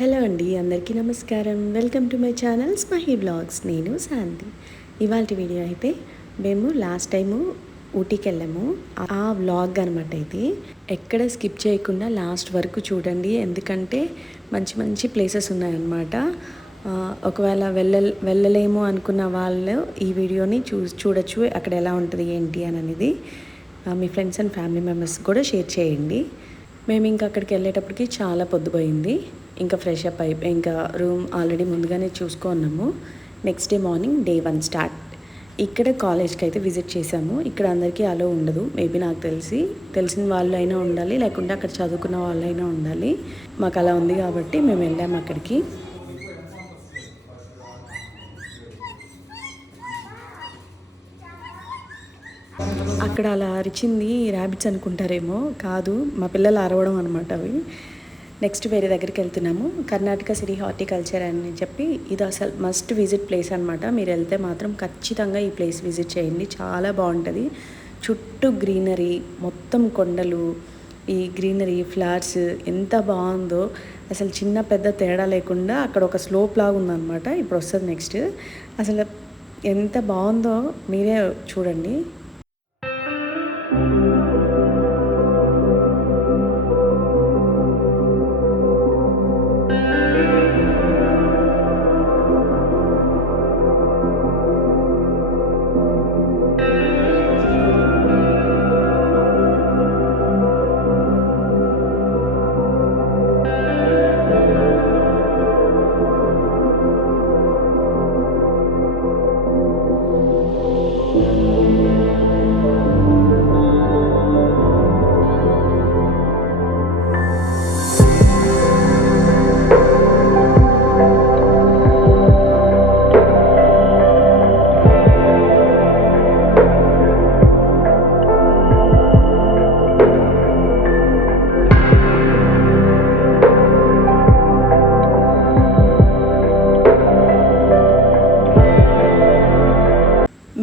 Hello అండి, అందరికీ నమస్కారం. వెల్కమ్ టు మై ఛానల్ స్మైహీ బ్లాగ్స్. నేను శాంతి. ఇవాళ వీడియో అయితే మేము లాస్ట్ టైము ఊటీకి వెళ్ళాము. ఆ వ్లాగ్ అనమాట ఇది. ఎక్కడ స్కిప్ చేయకుండా లాస్ట్ వరకు చూడండి, ఎందుకంటే మంచి మంచి ప్లేసెస్ ఉన్నాయన్నమాట. ఒకవేళ వెళ్ళలేము అనుకున్న వాళ్ళు ఈ వీడియోని చూడొచ్చు, అక్కడ ఎలా ఉంటుంది ఏంటి అని అనేది. మీ ఫ్రెండ్స్ అండ్ ఫ్యామిలీ మెంబర్స్ కూడా షేర్ చేయండి. మేము ఇంకా అక్కడికి వెళ్ళేటప్పటికి చాలా పొద్దుపోయింది. ఇంకా ఫ్రెష్ అప్ అయిపోయి ఇంకా రూమ్ ఆల్రెడీ ముందుగానే చూసుకున్నాము. Next day morning day 1 start. ఇక్కడ కాలేజ్కి అయితే విజిట్ చేసాము. ఇక్కడ అందరికీ అలో ఉండదు, మేబీ నాకు తెలిసిన వాళ్ళు అయినా ఉండాలి, లేకుంటే అక్కడ చదువుకున్న వాళ్ళైనా ఉండాలి. మాకు అలా ఉంది కాబట్టి మేము వెళ్ళాము అక్కడికి. అక్కడ అలా అరిచింది ర్యాబిట్స్ అనుకుంటారేమో, కాదు మా పిల్లలు అరవడం అనమాట అవి. నెక్స్ట్ వేరే దగ్గరికి వెళ్తున్నాము. కర్ణాటక సిటీ హార్టికల్చర్ అని చెప్పి ఇది అసలు మస్ట్ విజిట్ ప్లేస్ అనమాట. మీరు వెళ్తే మాత్రం ఖచ్చితంగా ఈ ప్లేస్ విజిట్ చేయండి, చాలా బాగుంటుంది. చుట్టూ గ్రీనరీ, మొత్తం కొండలు, ఈ గ్రీనరీ ఫ్లవర్స్ ఎంత బాగుందో అసలు. చిన్న పెద్ద తేడా లేకుండా అక్కడ ఒక స్లోప్ లాగా ఉందన్నమాట. ఇప్పుడు వస్తుంది నెక్స్ట్. అసలు ఎంత బాగుందో మీరే చూడండి.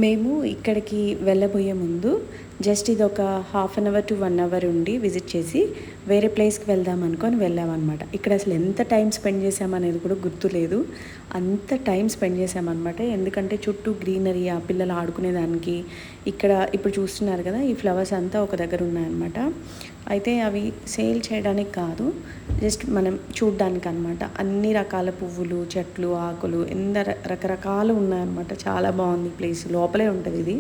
మేము ఇక్కడికి వెళ్ళబోయే ముందు జస్ట్ ఇది ఒక 1/2 అవర్ టు 1 అవర్ ఉండి విజిట్ చేసి వేరే ప్లేస్కి వెళ్దాం అనుకొని వెళ్ళామన్నమాట. ఇక్కడ అసలు ఎంత టైం స్పెండ్ చేసామనేది కూడా గుర్తులేదు. అంత టైం స్పెండ్ చేసామన్నమాట. ఎందుకంటే చుట్టూ గ్రీనరీ, ఆ పిల్లలు ఆడుకునేదానికి. ఇక్కడ ఇప్పుడు చూస్తున్నారు కదా, ఈ ఫ్లవర్స్ అంతా ఒక దగ్గర ఉన్నాయన్నమాట. అయితే అవి సేల్ చేయడానికి కాదు, జస్ట్ మనం చూడ్డానికి అనమాట. అన్ని రకాల పువ్వులు, చెట్లు, ఆకులు, ఎంత రకరకాలు ఉన్నాయన్నమాట. చాలా బాగుంది ప్లేస్. లోపలే ఉంటుంది ఇది.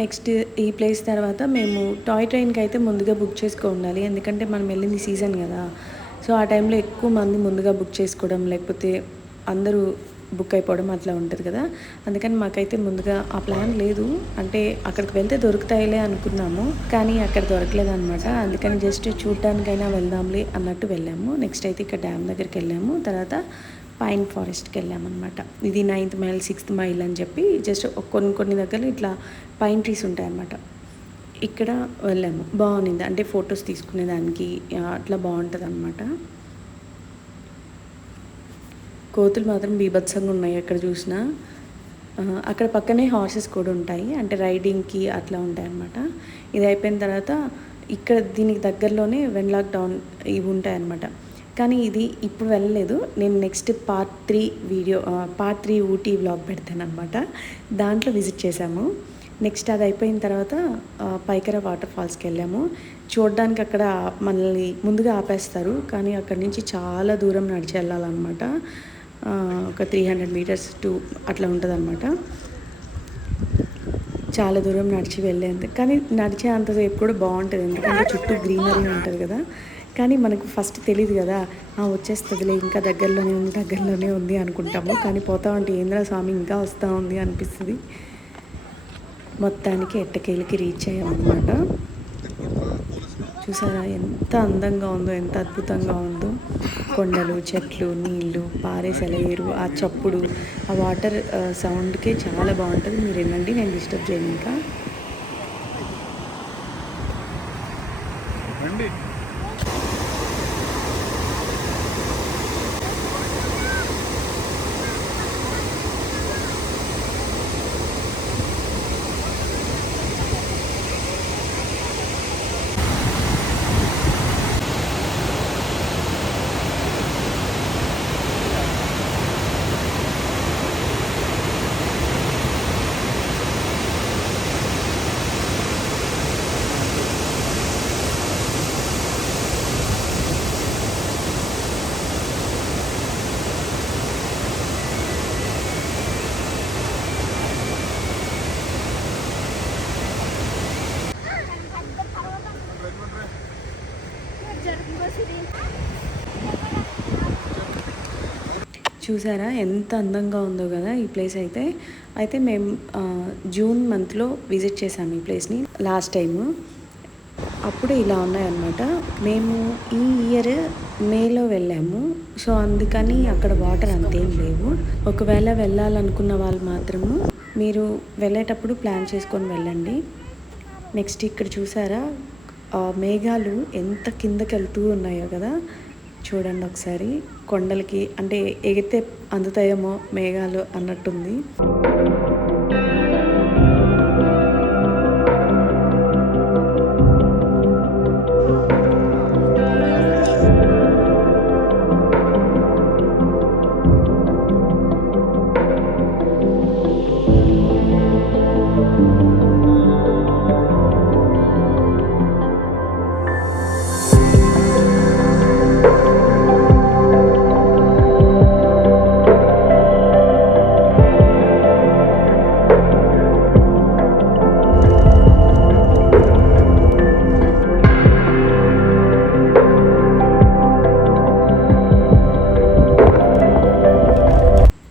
నెక్స్ట్ ఈ ప్లేస్ తర్వాత మేము టాయ్ ట్రైన్కి అయితే ముందుగా బుక్ చేసుకో ఉండాలి, ఎందుకంటే మనం వెళ్ళింది సీజన్ కదా. సో ఆ టైంలో ఎక్కువ మంది ముందుగా బుక్ చేసుకోవడం, లేకపోతే అందరూ బుక్ అయిపోవడం అట్లా ఉంటుంది కదా. అందుకని మాకైతే ముందుగా ఆ ప్లాన్ లేదు. అంటే అక్కడికి వెళ్తే దొరుకుతాయిలే అనుకున్నాము, కానీ అక్కడ దొరకలేదు అనమాట. అందుకని జస్ట్ చూడటానికైనా వెళ్దాంలే అన్నట్టు వెళ్ళాము. నెక్స్ట్ అయితే ఇక్కడ డ్యామ్ దగ్గరికి వెళ్ళాము. తర్వాత పైన్ ఫారెస్ట్కి వెళ్ళామన్నమాట. ఇది 9th మైల్ 6th మైల్ అని చెప్పి జస్ట్ కొన్ని దగ్గరలో ఇట్లా పైన్ ట్రీస్ ఉంటాయన్నమాట. ఇక్కడ వెళ్ళాము, బాగుంది. అంటే ఫొటోస్ తీసుకునేదానికి అట్లా బాగుంటుంది అనమాట. కోతులు మాత్రం బీభత్సంగా ఉన్నాయి ఎక్కడ చూసినా. అక్కడ పక్కనే హార్సెస్ కూడా ఉంటాయి, అంటే రైడింగ్కి అట్లా ఉంటాయి అన్నమాట. ఇది అయిపోయిన తర్వాత ఇక్కడ దీనికి దగ్గరలోనే వెన్లాక్ డౌన్ ఇవి ఉంటాయన్నమాట. కానీ ఇది ఇప్పుడు వెళ్ళలేదు. నేను నెక్స్ట్ పార్ట్ 3 ఊటీ వ్లాగ్ పెడతాను అనమాట. దాంట్లో విజిట్ చేసాము. నెక్స్ట్ అది అయిపోయిన తర్వాత పైకర వాటర్ ఫాల్స్కి వెళ్ళాము. చూడడానికి అక్కడ మనల్ని ముందుగా ఆపేస్తారు, కానీ అక్కడి నుంచి చాలా దూరం నడిచి వెళ్ళాలన్నమాట. ఒక 300 మీటర్స్ అట్లా ఉంటుంది అనమాట. చాలా దూరం నడిచి వెళ్ళేంత, కానీ నడిచే అంతసేపు కూడా బాగుంటుంది, ఎందుకంటే చుట్టూ గ్రీనరీ ఉంటుంది కదా. కానీ మనకు ఫస్ట్ తెలియదు కదా, వచ్చేస్తుందిలే, ఇంకా దగ్గరలోనే ఉంది అనుకుంటాము. కానీ పోతా ఉంటే ఏంద్ర స్వామి ఇంకా వస్తూ ఉంది అనిపిస్తుంది. మొత్తానికి ఎట్టకేలకి రీచ్ అయ్యామన్నమాట. చూసారా ఎంత అందంగా ఉందో, ఎంత అద్భుతంగా ఉందో. కొండలు, చెట్లు, నీళ్ళు, పారే సెలయేరు, ఆ చప్పుడు, ఆ వాటర్ సౌండ్కే చాలా బాగుంటుంది. మీరు ఏమండి, నేను డిస్టర్బ్ చేయను ఇంకా. చూసారా ఎంత అందంగా ఉందో కదా ఈ ప్లేస్ అయితే. అయితే మేము జూన్ మంత్లో విజిట్ చేసాము ఈ ప్లేస్ని లాస్ట్ టైము. అప్పుడు ఇలా ఉన్నాయన్నమాట. మేము ఈ ఇయర్ మేలో వెళ్ళాము. సో అందుకని అక్కడ వాటర్ అంతేం లేవు. ఒకవేళ వెళ్ళాలనుకున్న వాళ్ళు మాత్రము మీరు వెళ్ళేటప్పుడు ప్లాన్ చేసుకొని వెళ్ళండి. నెక్స్ట్ ఇక్కడ చూసారా మేఘాలు ఎంత కిందకి వెళ్తూ ఉన్నాయో కదా, చూడండి ఒకసారి. కొండలకి అంటే ఎగితే అందుతాయేమో మేఘాలు అన్నట్టుంది.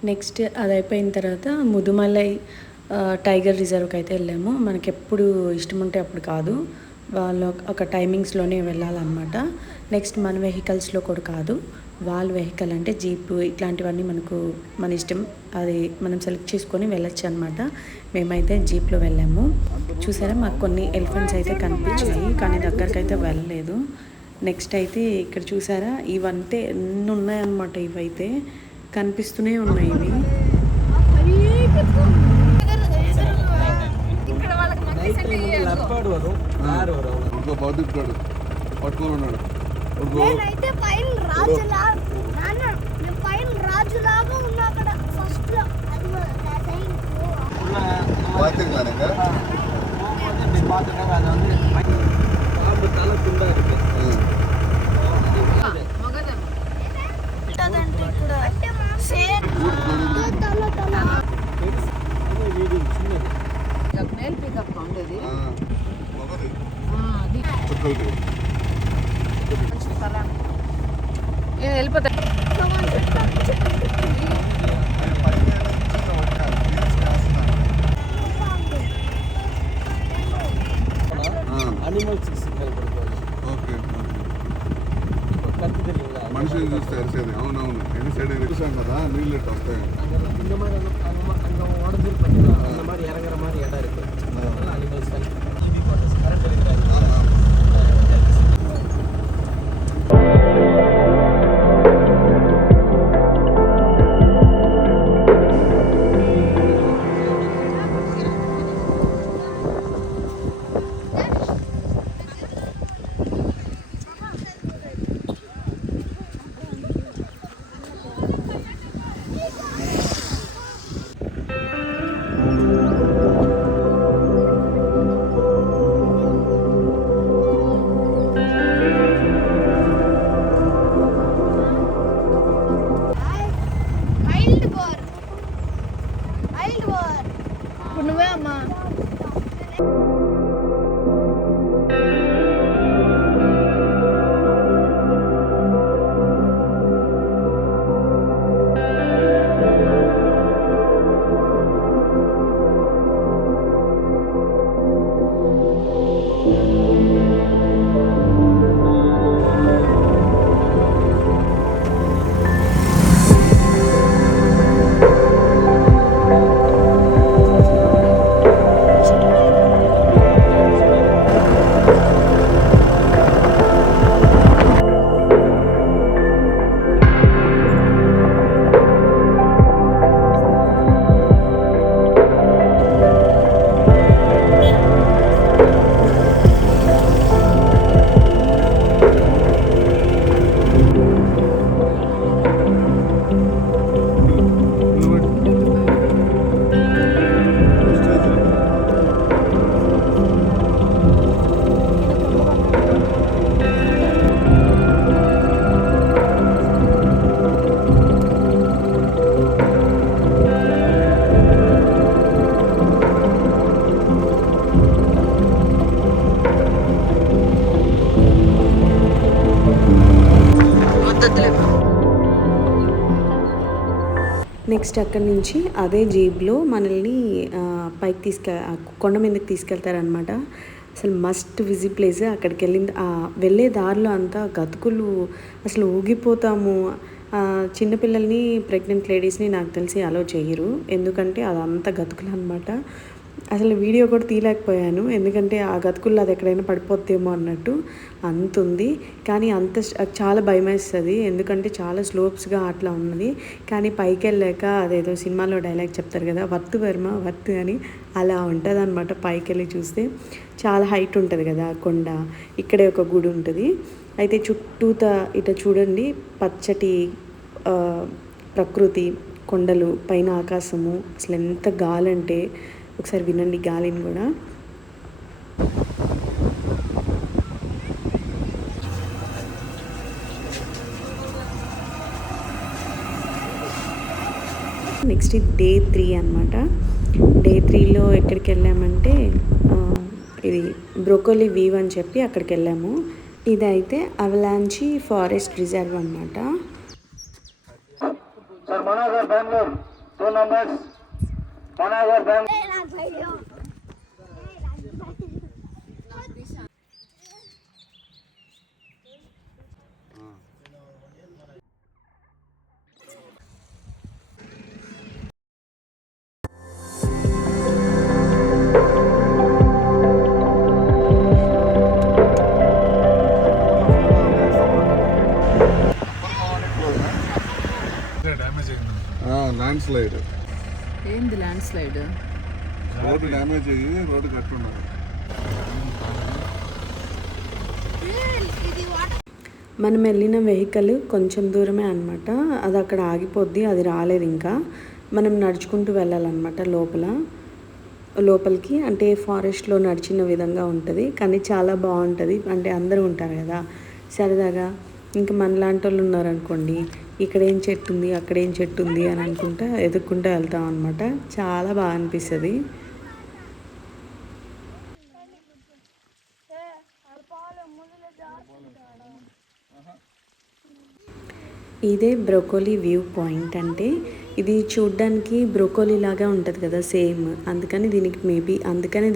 నెక్స్ట్ అది అయిపోయిన తర్వాత ముదుమలై టైగర్ రిజర్వ్కి అయితే వెళ్ళాము. మనకి ఎప్పుడు ఇష్టం ఉంటే అప్పుడు కాదు, వాళ్ళు ఒక టైమింగ్స్లోనే వెళ్ళాలన్నమాట. నెక్స్ట్ మన వెహికల్స్లో కూడా కాదు, వాళ్ళ వెహికల్ అంటే జీప్ ఇట్లాంటివన్నీ మన ఇష్టం, అది మనం సెలెక్ట్ చేసుకొని వెళ్ళొచ్చు అనమాట. మేమైతే జీప్లో వెళ్ళాము. చూసారా మాకు కొన్ని ఎలిఫెంట్స్ అయితే కనిపించాయి, కానీ దగ్గరికి అయితే వెళ్ళలేదు. నెక్స్ట్ అయితే ఇక్కడ చూసారా ఇవంతే ఎన్ని ఉన్నాయన్నమాట. ఇవైతే కనిపిస్తూనే ఉన్నాయి ఇవి. మనుషులు చూస్తే అరిసేది. అవునవును, ఎన్ని సైడ్ చూసాం కదా, నీళ్ళు ఎట్టు వస్తాయి. இறங்குற மாதிரி இடம் இருக்கு. నెక్స్ట్ అక్కడి నుంచి అదే జీప్లో మనల్ని పైకి కొండ మీదకి తీసుకెళ్తారనమాట. అసలు మస్ట్ విజిట్ ప్లేస్. అక్కడికి వెళ్ళే దారిలో అంతా గతుకులు, అసలు ఊగిపోతాము. చిన్నపిల్లల్ని, ప్రెగ్నెంట్ లేడీస్ని నాకు తెలిసి అలో చేయరు, ఎందుకంటే అదంతా గతుకులు అనమాట. అసలు వీడియో కూడా తీయలేకపోయాను, ఎందుకంటే ఆ గతుకుల్లో అది ఎక్కడైనా పడిపోద్దేమో అన్నట్టు అంత ఉంది. కానీ చాలా భయం వేస్తుంది, ఎందుకంటే చాలా స్లోప్స్గా అట్లా ఉన్నది. కానీ పైకి వెళ్ళాక అదేదో సినిమాలో డైలాగ్ చెప్తారు కదా, వర్త్ వర్మ వర్త్ అని, అలా ఉంటుంది అనమాట. పైకి వెళ్ళి చూస్తే చాలా హైట్ ఉంటుంది కదా కొండ. ఇక్కడే ఒక గుడి ఉంటుంది. అయితే చుట్టూత ఇట చూడండి, పచ్చటి ప్రకృతి, కొండలు, పైన ఆకాశము. అసలు ఎంత గాలి అంటే ఒకసారి వినండి గాలిని కూడా. నెక్స్ట్ డే 3 అనమాట. డే 3లో ఎక్కడికి వెళ్ళామంటే ఇది బ్రోకోలీ వీవ్ అని చెప్పి అక్కడికి వెళ్ళాము. ఇదైతే అవలాంచి ఫారెస్ట్ రిజర్వ్ అనమాట. Land slide. ఏంది ల్యాండ్ స్లైడ్? రోడ్డు డ్యామేజ్ అయ్యి రోడ్డు కట్టున్నారు. మనం వెళ్ళిన వెహికల్ కొంచెం దూరమే అనమాట, అది అక్కడ ఆగిపోద్ది, అది రాలేదు ఇంకా. మనం నడుచుకుంటూ వెళ్ళాలన్నమాట లోపలికి. అంటే ఫారెస్ట్లో నడిచిన విధంగా ఉంటుంది, కానీ చాలా బాగుంటుంది. అంటే అందరూ ఉంటారు కదా సరదాగా. ఇంకా మనలాంటి వాళ్ళు ఉన్నారనుకోండి, ఇక్కడ ఏం చెట్టు ఉంది, అక్కడ ఏం చెట్టు ఉంది అని అనుకుంటా ఎదుక్కుంటూ వెళ్తాం అనమాట. చాలా బాగా అనిపిస్తుంది. ఇదే బ్రోకోలీ వ్యూ పాయింట్. అంటే ఇది చూడ్డానికి బ్రోకోలీ లాగా ఉంటుంది కదా సేమ్, అందుకని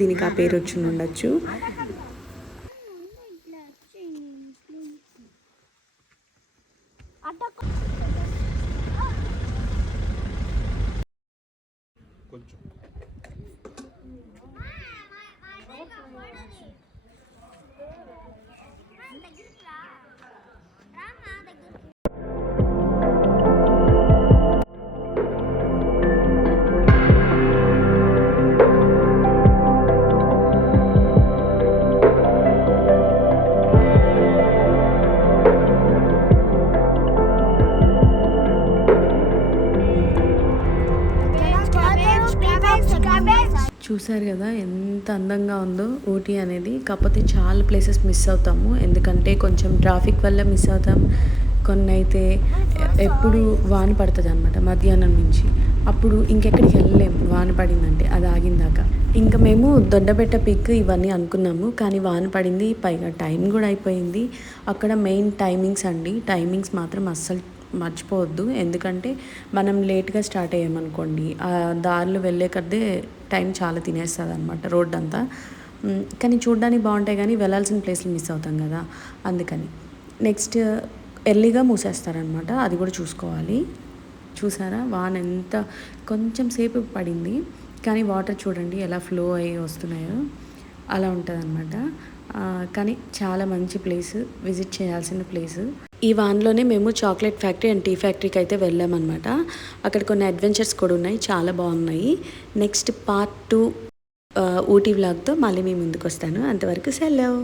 దీనికి ఆ పేరు వచ్చి ఉండొచ్చు. చూసారు కదా ఎంత అందంగా ఉందో ఊటీ అనేది. కాకపోతే చాలా ప్లేసెస్ మిస్ అవుతాము, ఎందుకంటే కొంచెం ట్రాఫిక్ వల్ల మిస్ అవుతాం. కొన్ని అయితే ఎప్పుడు వాన పడుతుంది అనమాట మధ్యాహ్నం నుంచి, అప్పుడు ఇంకెక్కడికి వెళ్ళలేము వాన పడిందంటే, అది ఆగిందాక. ఇంకా మేము దొడ్డబెట్ట పిక్ ఇవన్నీ అనుకున్నాము, కానీ వాన పడింది, పైగా టైం కూడా అయిపోయింది. అక్కడ మెయిన్ టైమింగ్స్ మాత్రం అస్సలు మర్చిపోవద్దు, ఎందుకంటే మనం లేట్గా స్టార్ట్ అయ్యామనుకోండి, ఆ దారిలో వెళ్ళే కొద్దే టైం చాలా తినేస్తుంది అనమాట రోడ్ అంతా. కానీ చూడడానికి బాగుంటాయి, కానీ వెళ్ళాల్సిన ప్లేస్లు మిస్ అవుతాం కదా, అందుకని. నెక్స్ట్ ఎర్లీగా మూసేస్తారనమాట, అది కూడా చూసుకోవాలి. చూసారా వాన ఎంత కొంచెం సేపు పడింది, కానీ వాటర్ చూడండి ఎలా ఫ్లో అయ్యి వస్తున్నాయో, అలా ఉంటుంది అనమాట. కానీ చాలా మంచి ప్లేస్, విజిట్ చేయాల్సిన ప్లేస్. ఈ వాన్లోనే మేము చాక్లెట్ ఫ్యాక్టరీ అండ్ టీ ఫ్యాక్టరీకి అయితే వెళ్ళామన్నమాట. అక్కడ కొన్ని అడ్వెంచర్స్ కూడా ఉన్నాయి, చాలా బాగున్నాయి. నెక్స్ట్ పార్ట్ 2 ఊటీ వ్లాగ్తో మళ్ళీ మీ ముందుకు వస్తాను. అంతవరకు సెలవు.